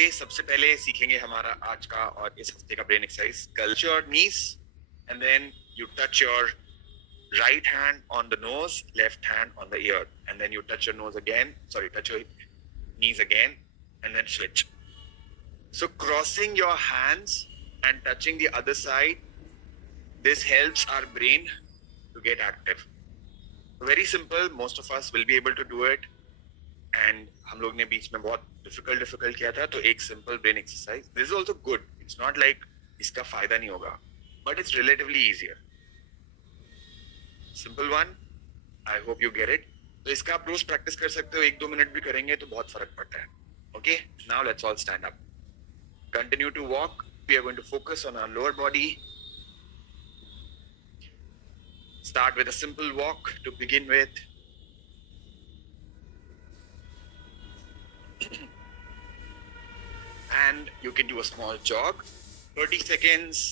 ये सबसे पहले सीखेंगे हमारा आज का और इस हफ्ते का brain exercise. Curl your knees and then you touch your right hand on the nose, left hand on the ear, and then you touch your nose again. Sorry, touch your knees again, and then switch. So crossing your hands and touching the other side, this helps our brain to get active. Very simple. Most of us will be able to do it. And हम लोग ने बीच में बहुत difficult किया था, तो एक simple brain exercise. This is also good. It's not like इसका फायदा नहीं होगा, but it's relatively easier. Simple one. I hope you get it. तो इसका आप रोज प्रैक्टिस कर सकते हो. 1-2 मिनट भी करेंगे तो बहुत फर्क पड़ता है. Okay, now let's all stand up. Continue to walk. We are going to focus on our lower body. Start with a simple walk to begin with. And you can do a small jog, 30 seconds.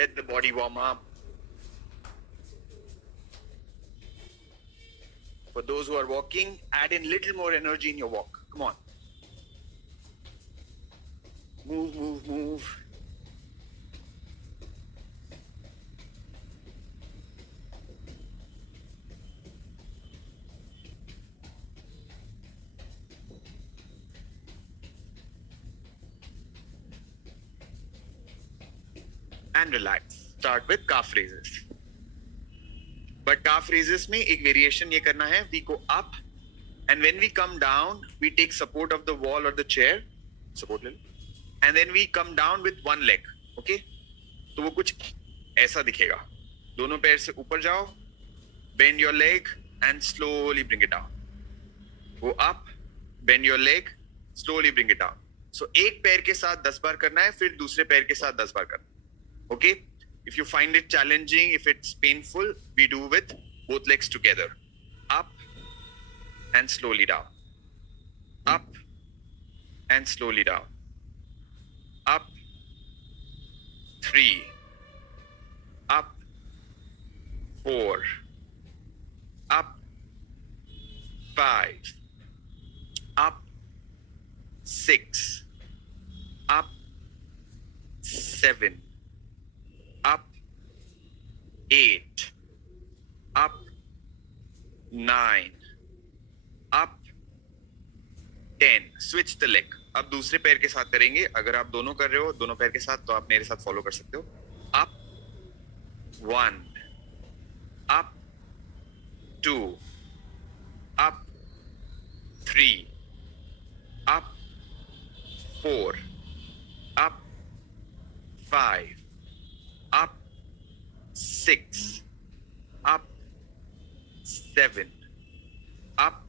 Let the body warm up. For those who are walking, add in little more energy in your walk. Come on. Move, move, move. And relax. Start with calf raises. But calf raises में एक variation ये करना है. We go up, and when we come down, we take support of the wall or the chair. Support little. And then we come down with one leg. Okay? तो वो कुछ ऐसा दिखेगा. दोनों पैर से ऊपर जाओ. Bend your leg and slowly bring it down. Go up, bend your leg, slowly bring it down. So एक पैर के साथ 10 बार करना है, फिर दूसरे पैर के साथ 10 बार करना है. Okay? If you find it challenging, if it's painful, we do with both legs together. Up and slowly down. Up and slowly down. Up. 3. Up. 4. Up. 5. Up. 6. Up. 7. Up. 8. Up. 9. Up. 10. Switch the leg. अब दूसरे पैर के साथ करेंगे. अगर आप दोनों कर रहे हो दोनों पैर के साथ, तो आप मेरे साथ फॉलो कर सकते हो. Up. 1. Up. 2. Up. 3. Up. 4. Up. 5. Up. 6. Up. 7. Up.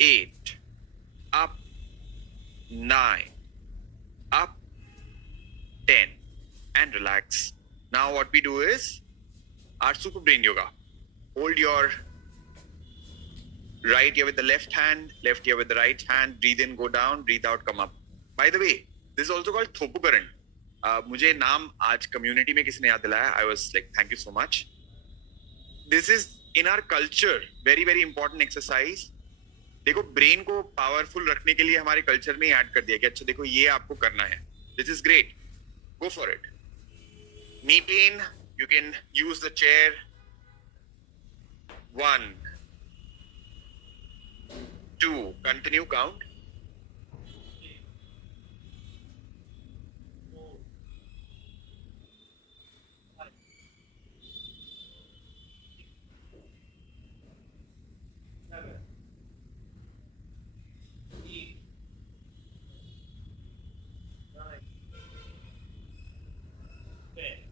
8. Up. 9. Up. 10. And relax. Now what we do is our super brain yoga. Hold your right ear with the left hand, left ear with the right hand. Breathe in, go down. Breathe out, come up. By the way, this is also called Thopu Karan. मुझे नाम आज community में किसी ने याद दिलाया. I was like, thank you so much. This is in our culture very very important exercise. देखो, brain को पावरफुल रखने के लिए हमारे कल्चर में ऐड कर दिया कि अच्छा देखो ये आपको करना है. This is great. Go for it. Knee pain, you can use the chair. 1, 2, continue count. 10.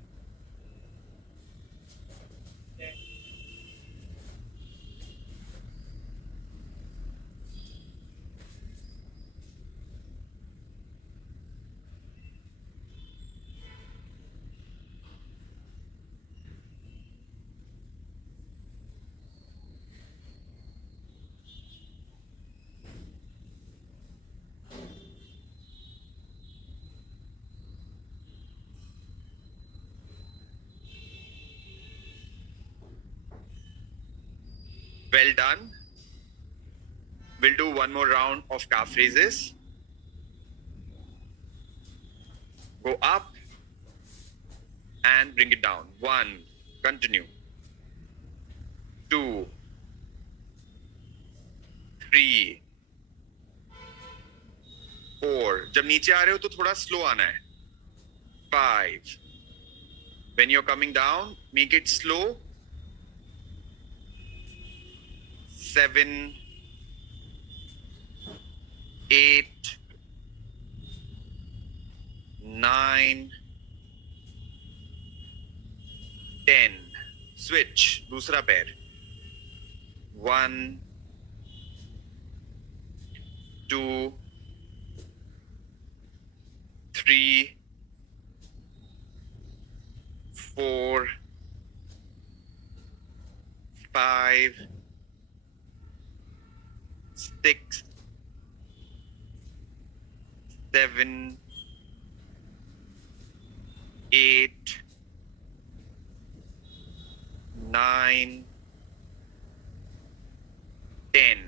Well done. We'll do one more round of calf raises. Go up and bring it down. 1, continue. 2, 3, 4. जब नीचे आ रहे हो तो थोड़ा slow आना है. 5. When you're coming down, make it slow. 7, 8, 9, 10. Switch. दूसरा पैर. 1, 2, 3, 4, 5, 6, 7, 8, 9, 10.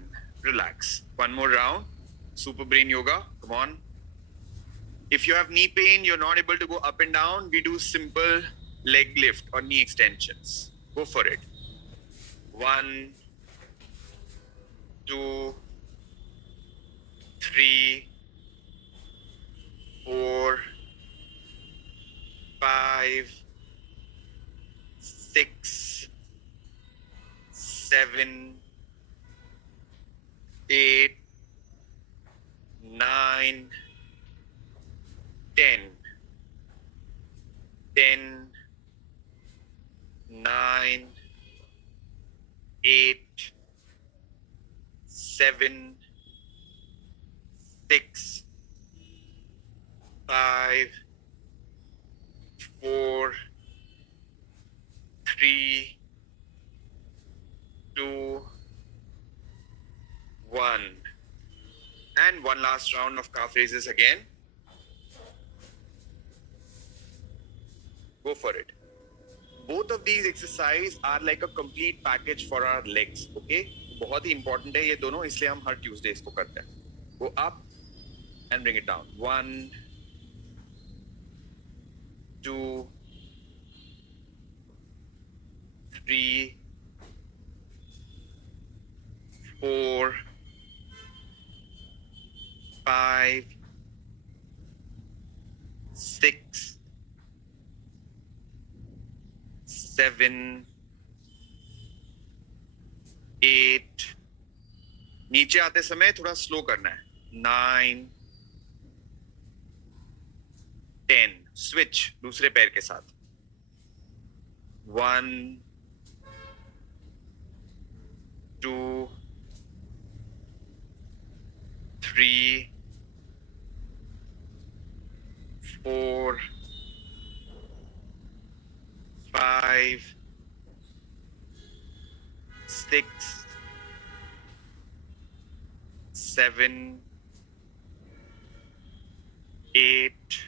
Relax. One more round. Super brain yoga. Come on. If you have knee pain, you're not able to go up and down, we do simple leg lift or knee extensions. Go for it. 1, 2, 3, 4, 5, 6, 7, 8, 9, 10. 10, 9, 8, 7, 6, 5, 4, 3, 2, 1. And one last round of calf raises again. Go for it. Both of these exercises are like a complete package for our legs. Okay? बहुत ही important है ये दोनों, इसलिए हम हर Tuesday इसको करते हैं. Go up and bring it down. 1, 2, 3, 4, 5, 6, 7, 8. नीचे आते समय थोड़ा स्लो करना है. 9, 10. स्विच दूसरे पैर के साथ. 1, 2, 3, 4, 5, 6, 7, 8,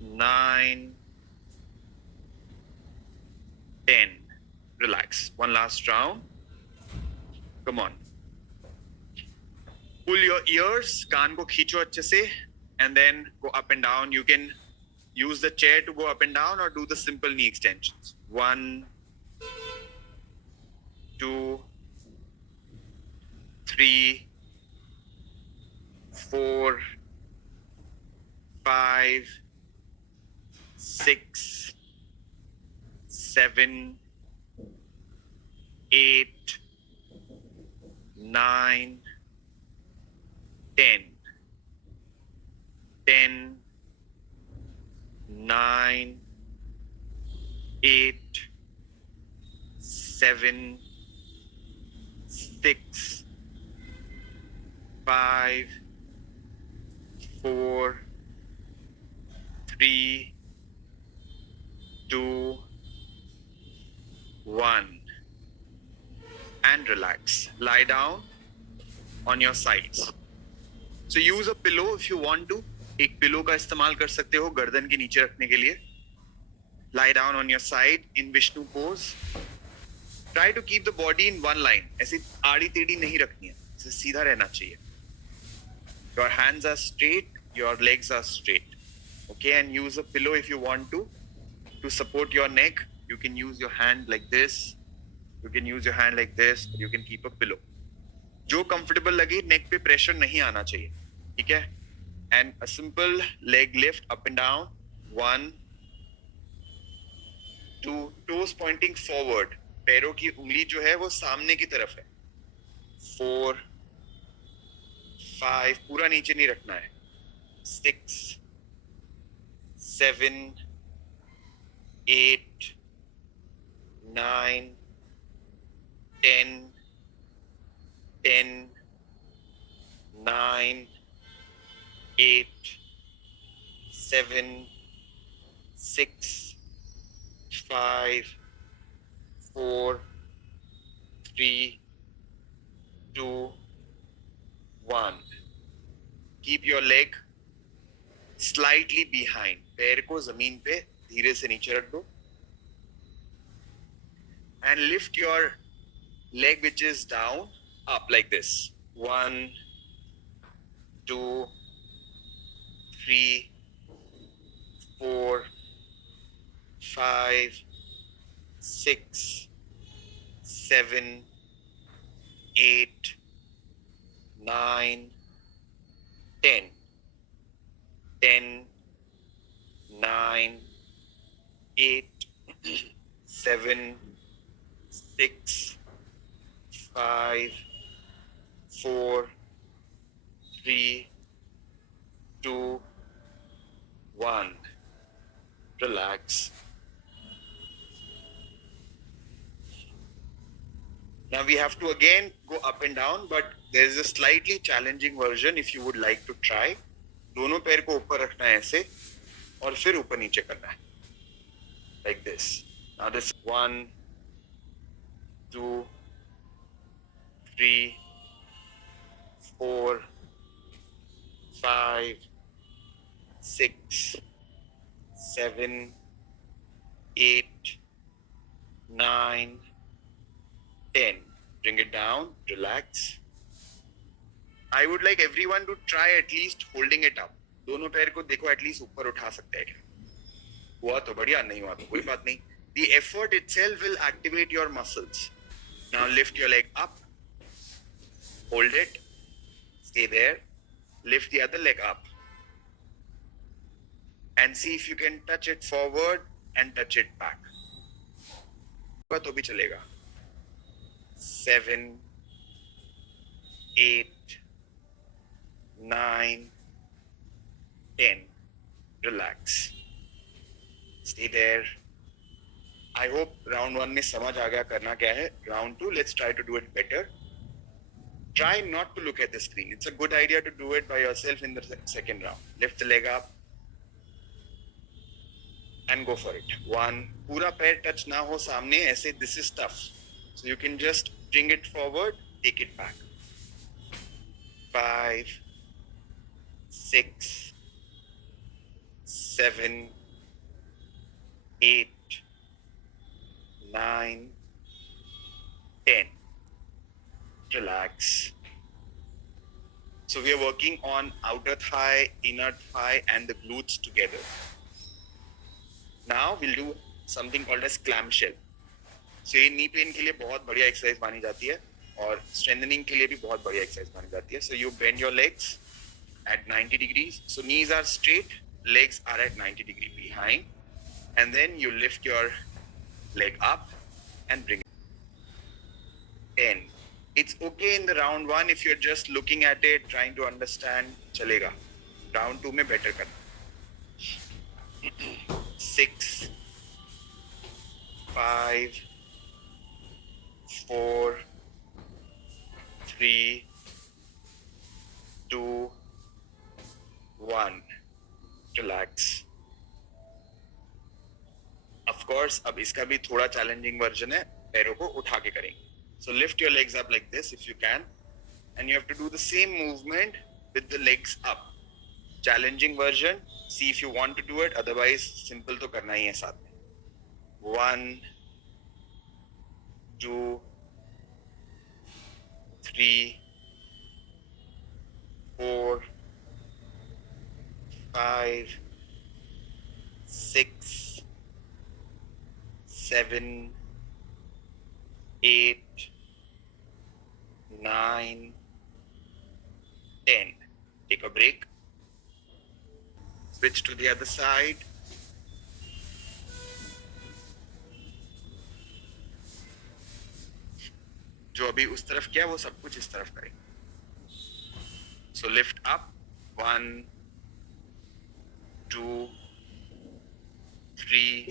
9, 10. Relax. One last round. Come on. Pull your ears. कान को खींचो अच्छे से, and then go up and down. You can use the chair to go up and down or do the simple knee extensions. 1, 2, 3, 4, 5, 6, 7, 8, 9, 10. 10, 9, 8, 7, 6, 5, 4, 3, 2, 1. And relax. Lie down on your sides. So use a pillow if you want to. एक pillow का इस्तेमाल कर सकते हो गर्दन के नीचे रखने के लिए. Lie down on your side in Vishnu pose. Try to keep the body in one line. ऐसी आड़ी टेढ़ी नहीं रखनी है. ऐसे सीधा रहना चाहिए. Your hands are straight. your legs are straight. Okay, and use a pillow if you want to support your neck. You can use your hand like this. You can use your hand like this. Or you can keep a pillow. जो comfortable लगे, neck पे pressure नहीं आना चाहिए. ठीक है? And a simple leg lift up and down. 1, 2, toes pointing forward. पैरों की उंगली जो है वो सामने की तरफ है. 4, 5, पूरा नीचे नहीं रखना है. 6, 7, 8, 9, 10, 10, 9, 8, 7, 6, 5, 4, 3, 2, 1. Keep your leg slightly behind. पैर को जमीन पे धीरे से नीचे रख दो. And lift your leg which is down up like this. 1, 2, 3, 4, 5, 6, 7, 8, 9, 10. 10, 9, 8, 7, 6, 5, 4, 3, 2, 1. Relax. Now we have to again go up and down, but there is a slightly challenging version if you would like to try. दोनों पैर को ऊपर रखना है ऐसे और फिर ऊपर नीचे करना है. Like this. Now this 1, 2, 3, 4, 5, 6, 7, 8, 9, 10. Bring it down, relax. I would like everyone to try at least holding it up. दोनों पैर को देखो at least ऊपर उठा सकते हैं क्या? हुआ तो बढ़िया, नहीं हुआ तो कोई बात नहीं. The effort itself will activate your muscles. Now lift your leg up. Hold it. Stay there. Lift the other leg up. And see if you can touch it forward and touch it back. तो भी चलेगा. 7, 8, 9, 10. Relax. Stay there. I hope round 1 में समझ आ गया करना क्या है. Round 2, let's try to do it better. Try not to look at the screen. It's a good idea to do it by yourself in the second round. Lift the leg up and go for it. 1, पूरा पैर touch ना हो सामने ऐसे. This is tough. So you can just bring it forward, take it back. 5, 6, 7, 8, 9, 10. Relax. So we are working on outer thigh, inner thigh, and the glutes together. Now we'll do something called as clamshell. So ये knee pain के लिए बहुत बढ़िया exercise मानी जाती है और strengthening के लिए भी बहुत बढ़िया exercise मानी जाती है. So you bend your legs at 90 degrees. So knees are straight, legs are at 90 degrees behind, and then you lift your leg up and bring it. 10. It's okay in the round 1 if you're just looking at it, trying to understand. चलेगा. Round 2 में better करना. 6, 5, 4, 3, 2, 1. Relax. Of course, अब इसका भी थोड़ा challenging version है. पैरों को उठा के करेंगे. So lift your legs up like this if you can, and you have to do the same movement with the legs up. Challenging version. See if you want to do it. Otherwise, simple तो करना ही है साथ में. 1, 2, 3, 4, 5, 6, 7, 8, 9, 10. Take a break. Switch to the other side. जो अभी उस तरफ किया वो सब कुछ इस तरफ करेंगे. So lift up. 1, 2, 3,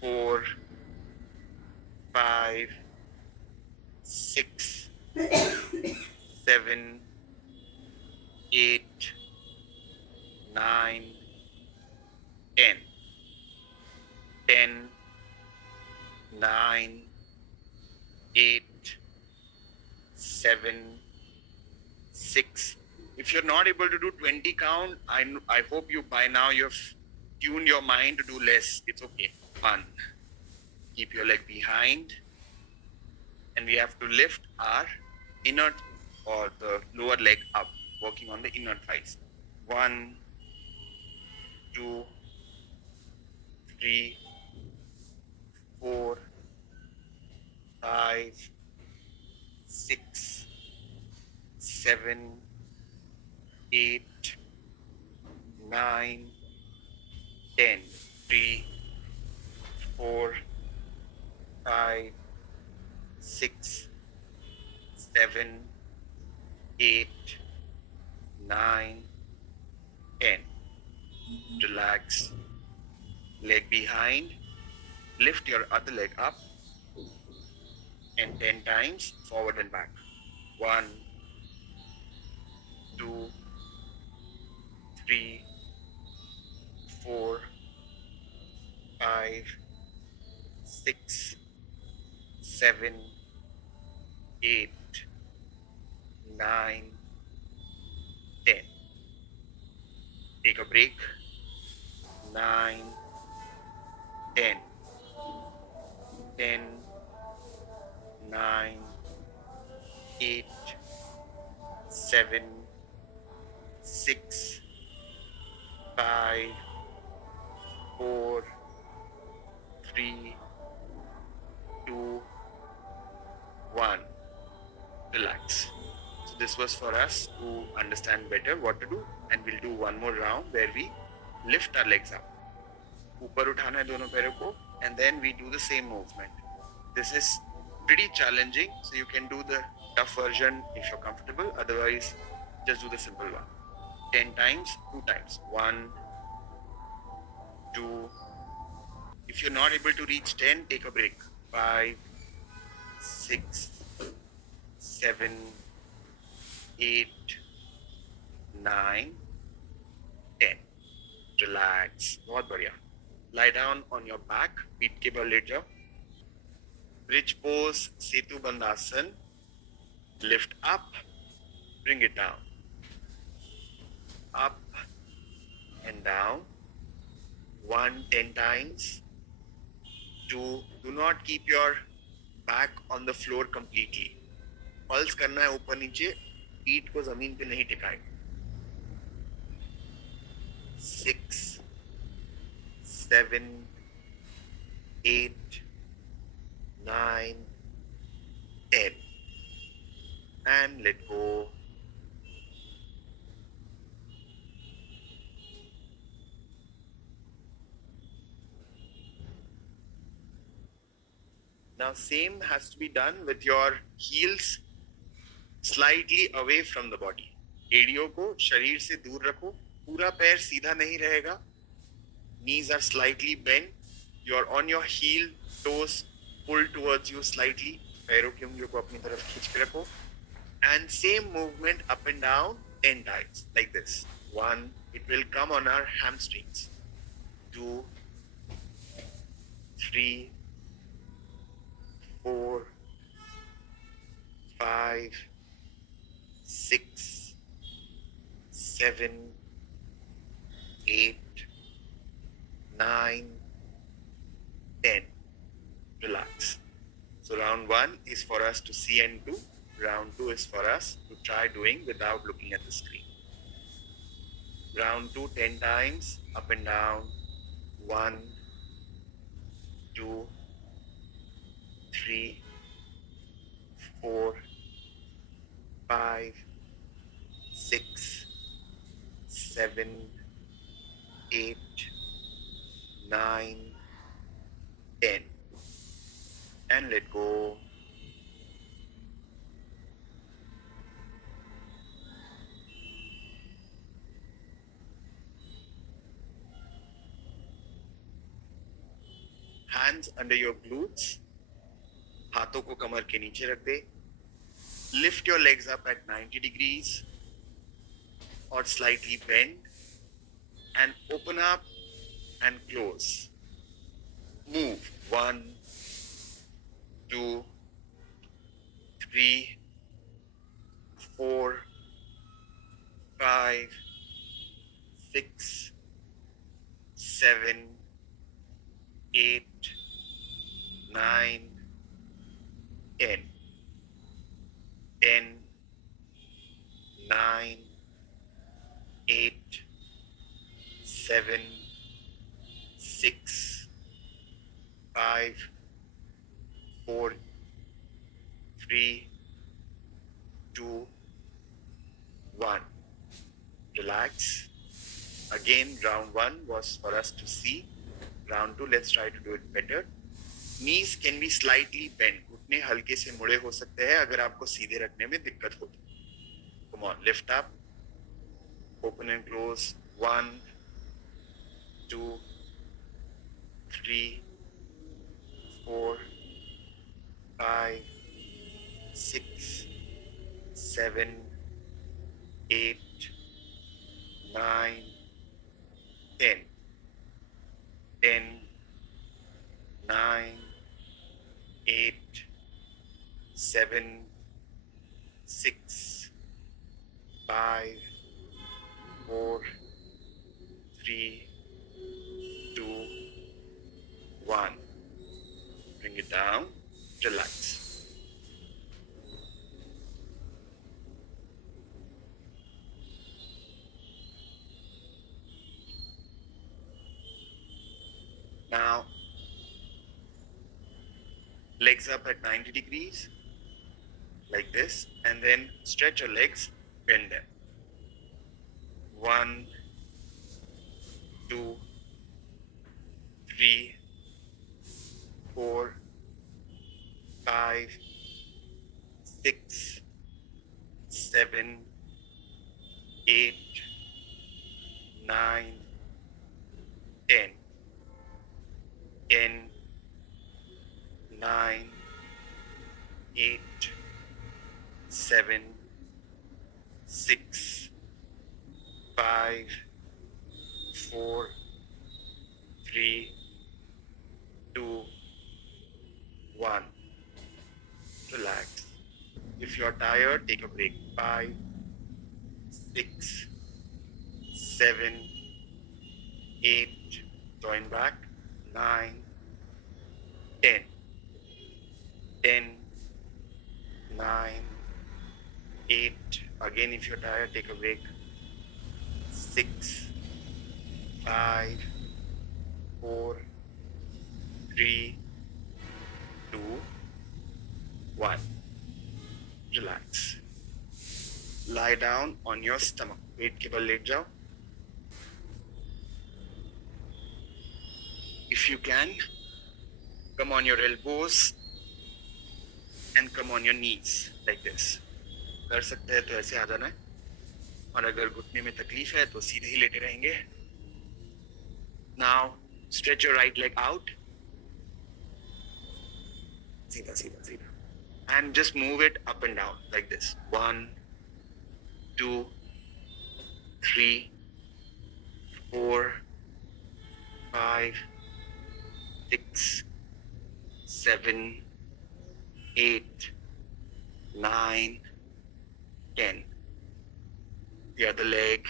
4, 5, 6, 7, 8, 9, 10. 10, 9, 8, 7, 6. If you're not able to do 20 count, I hope you by now you've tuned your mind to do less. It's okay. 1. Keep your leg behind. And we have to lift our inner or the lower leg up, working on the inner thighs. 1, 2, 3, 4, 5, 6, 7, 8, 9, 10. 3, 4, 5, 6, 7, 8, 9, 10. Relax. Leg behind. Lift your other leg up. And 10 times forward and back. 1, 2, 3, 4, 5, 6, 7, 8, 9, 10. Take a break. 9, 10. 10, 9, 8, 7, 6, 5, 4, 3, 2, 1. Relax. So this was for us to understand better what to do, and we'll do one more round where we lift our legs up. ऊपर उठाना है दोनों पैरों को, and then we do the same movement. This is pretty challenging, so you can do the tough version if you're comfortable. Otherwise, just do the simple one. 10 times, 2 times. 1, 2. If you're not able to reach 10, take a break. 5, 6, 7, 8, 9, 10. Relax. बहुत बढ़िया. Lie down on your back. पीठ के बल late जाओ. Bridge pose, Setu Bandhasan. Lift up. Bring it down. Up and down. 1, 10 times. 2. Do not keep your back on the floor completely. Pulse करना है ऊपर नीचे. पीठ को जमीन पे नहीं टिकाएं. 6, 7, 8, 9, 10. And let go. Now same has to be done with your heels slightly away from the body. एड़ियों को शरीर से दूर रखो. पूरा पैर सीधा नहीं रहेगा. Knees are slightly bent. You're on your heel, toes pulled towards you slightly. पैरों की उंगलियों को अपनी तरफ खींच के रखो. And same movement up and down 10 times like this. 1, it will come on our hamstrings. 2, 3, 4, 5, 6, 7, 8, 9, 10. Relax. So round 1 is for us to see and do. Round 2 is for us to try doing without looking at the screen. Round 2, 10 times, up and down. 1, 2, 3, 4, 5, 6, 7, 8, 9, 10. And let go. Hands under your glutes. हाथों को कमर के नीचे रख दे. Lift your legs up at 90 degrees or slightly bend and open up and close. Move. 1, 2, 3, 4, 5, 6, 7, 8, 9, 10. 10, 9, 8, 7, 6, 5, 4, 3, 2, 1. Relax. Again, round 1 was for us to see. Round 2, let's try to do it better. Knees can be slightly bent. घुटने हल्के से मुड़े हो सकते हैं अगर आपको सीधे रखने में दिक्कत हो तो. Come on, lift up. Open and close. 1, 2, 3, 4, 5, 6, 7, 8, 9, 10. 10, 9, 8, 7, 6, 5, 4, 3, 2, 1. Bring it down. Relax. Now, legs up at 90 degrees, like this, and then stretch your legs, bend them. 1, 2, 3, 4, 5, 6, 7, 8, 9, 10. 10, 9, 8, 7, 6, 5, 4, 3, 2, 1. Relax. If you're tired, take a break. 5, 6, 7, 8, join back. 9, 10. 10, 9, 8. Again, if you're tired, take a break. 6, 5, 4, 3, 2, 1. Relax. Lie down on your stomach. पेट के बल late जाओ. If you can, come on your elbows and come on your knees like this. कर सकते हैं तो ऐसे आ जाना है, और अगर घुटने में तकलीफ है तो सीधे ही लेटे रहेंगे. Now stretch your right leg out. सीधा सीधा सीधा. And just move it up and down like this. 1, 2, 3, 4, 5, 6, 7, 8, 9, 10. The other leg.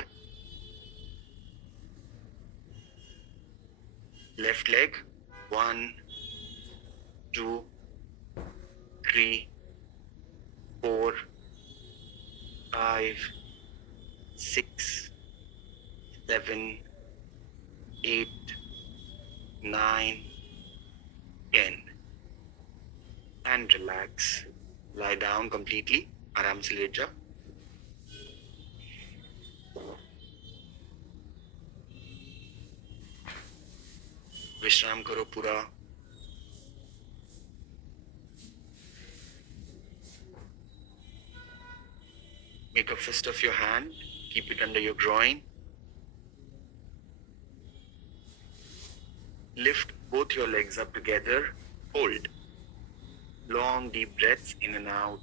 Left leg. 1, 2, 3, 4, 5, 6, 7, 8, 9, 10. And relax. Lie down completely. आराम से लेट जाओ. विश्राम करो पूरा. Make a fist of your hand. Keep it under your groin. Lift both your legs up together. Hold. Long deep breaths in and out.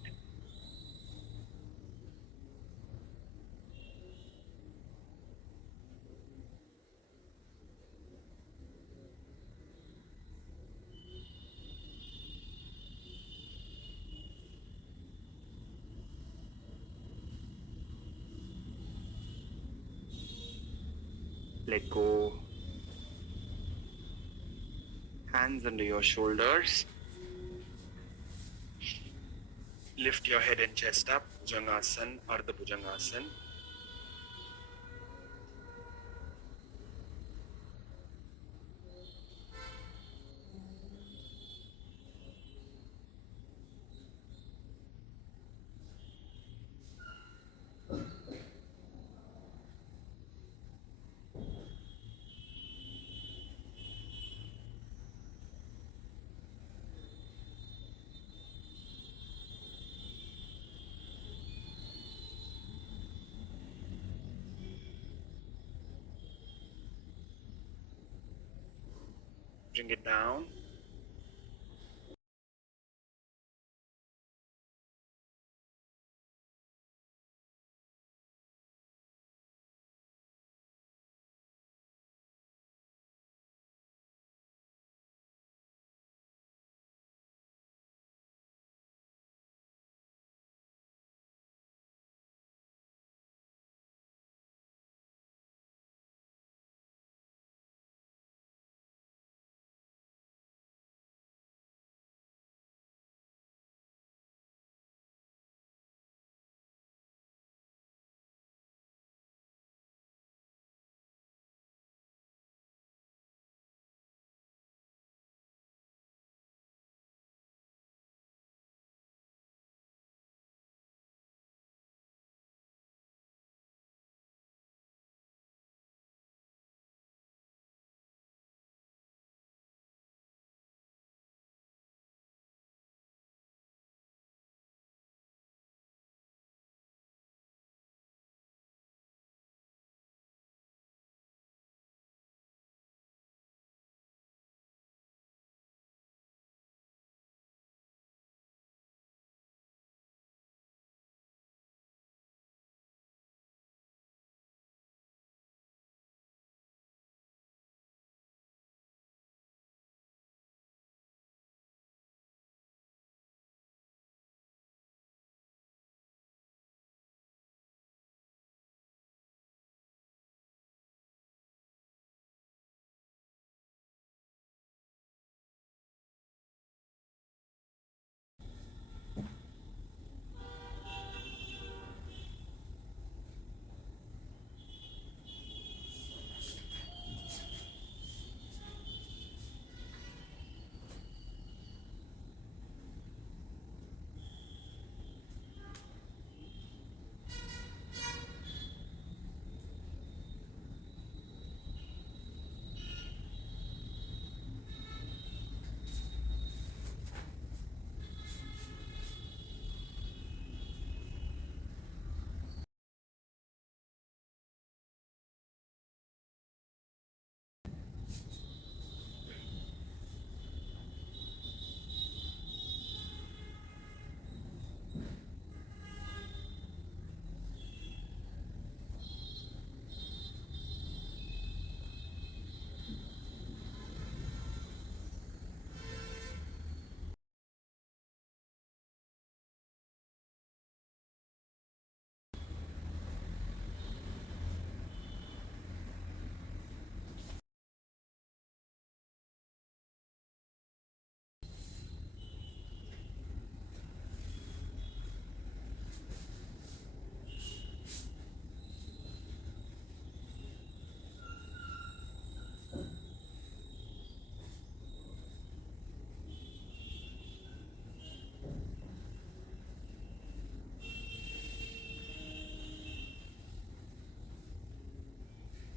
Let go. Hands under your shoulders. Lift your head and chest up. Bhujangasana, Ardha Bhujangasana. Bring it down.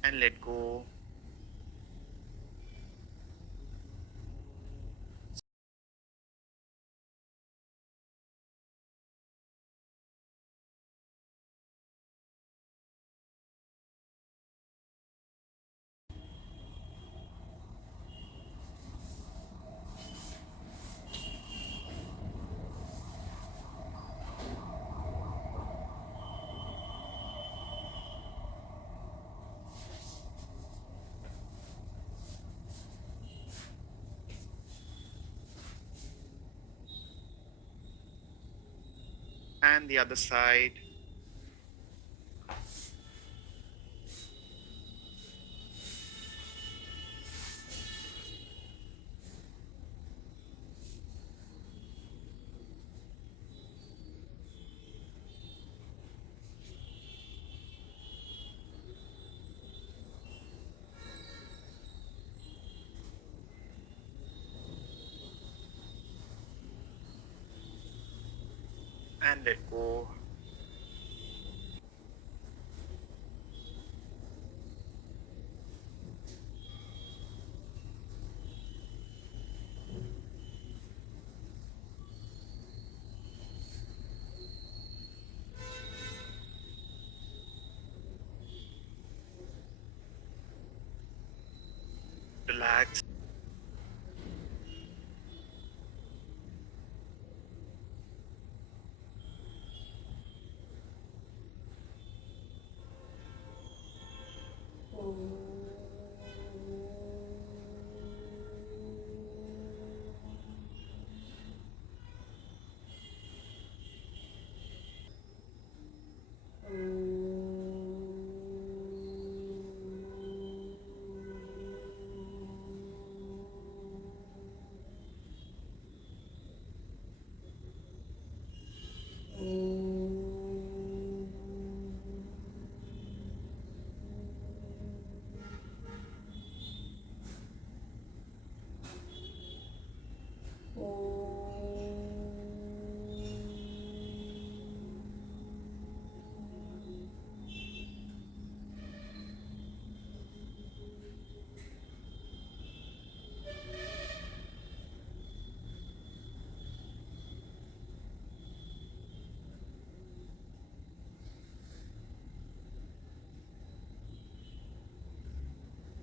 and let go. And the other side. And let go. Relax.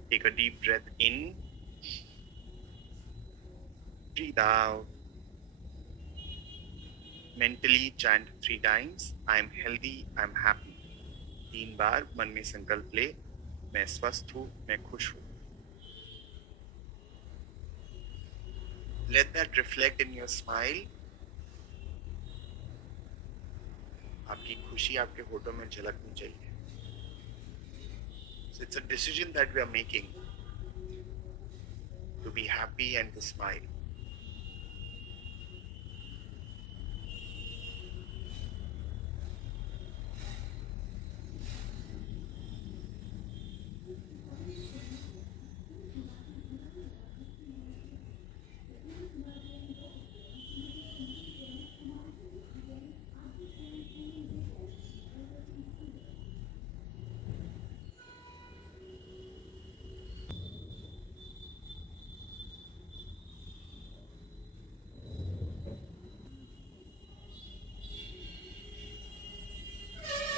Take a deep breath in. Breathe out. Mentally chant 3 times. I am healthy. I am happy. 3 बार मन में संकल्प ले, मैं स्वस्थ हूँ, मैं खुश हूँ. Let that reflect in your smile. आपकी खुशी आपके होठों में झलकनी चाहिए. So it's a decision that we are making to be happy and to smile.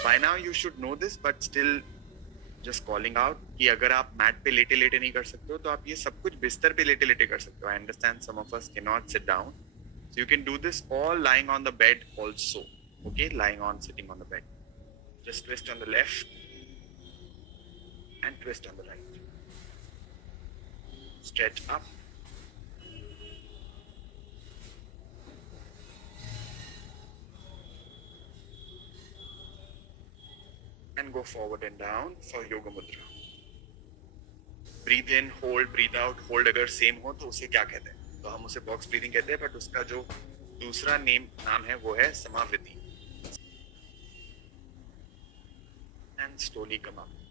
By now you should know this, but still just calling out कि अगर आप mat पे लेटे लेटे नहीं कर सकते हो तो आप ये सब कुछ बिस्तर पे लेटे लेटे कर सकते हो. I understand some of us cannot sit down, so you can do this all lying on the bed also. Okay, lying on, sitting on the bed. Just twist on the left and twist on the right. Stretch up. And go forward and down for Yoga Mudra. Breathe in, hold, breathe out. Hold अगर same हो तो उसे क्या कहते हैं? तो हम उसे box breathing कहते हैं, but उसका जो दूसरा नाम है वो है समावृत्ति. And slowly come up.